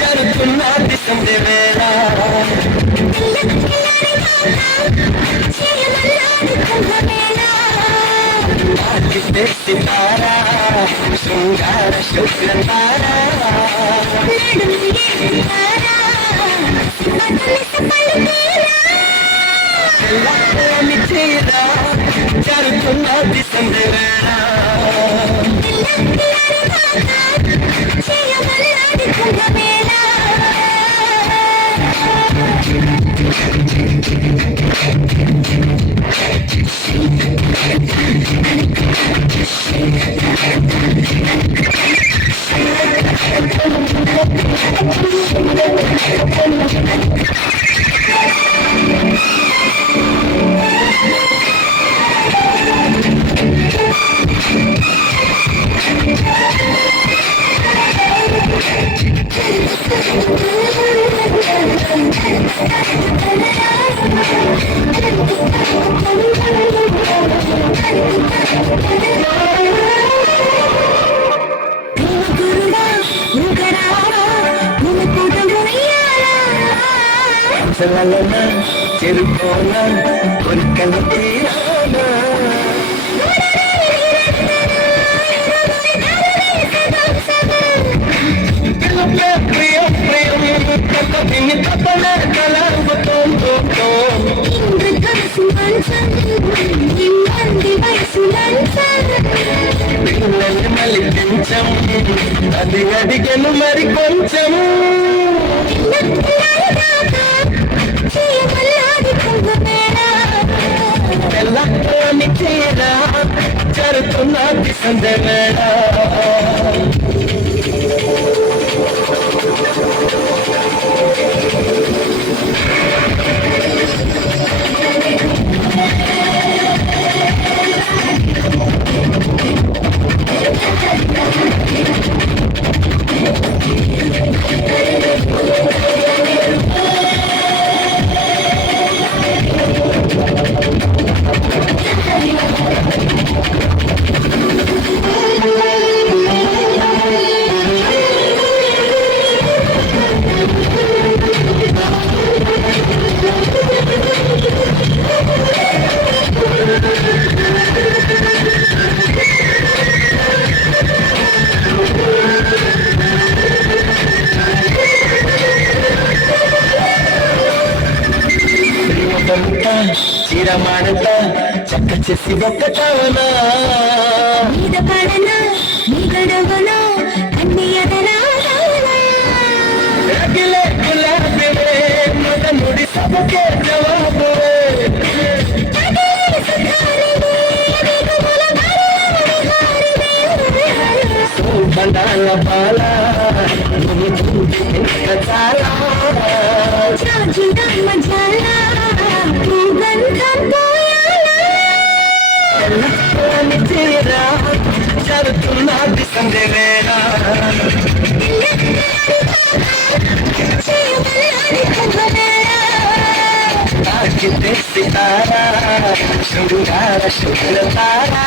జరుగుతున్నది సందేవేళ సితారా శృంగార శుక్రతారా చీరా జరుగుతున్నది సందేవేళ చెరుకోన కొరికల తీరాన ప్రియం ప్రియం కథని కథన కలర్వతోంతో పిల్లల్ని మళ్ళీ పెంచం అది అడిగను మరి కొంచెం తెల్లని చీర జరుగుతున్నది సందేవేళ చీరమాడత చక్క చేసి ఒక్కటవనా మీద పడనా నీ గడవనా అన్ని ఎదరాగిలే గులాబిలే మొద ముడి సబకే జవాబు బండాల బాల చాలా చీరా జరుగుతున్నది సందేవేళ సితారా శృంగార శుక్రతారా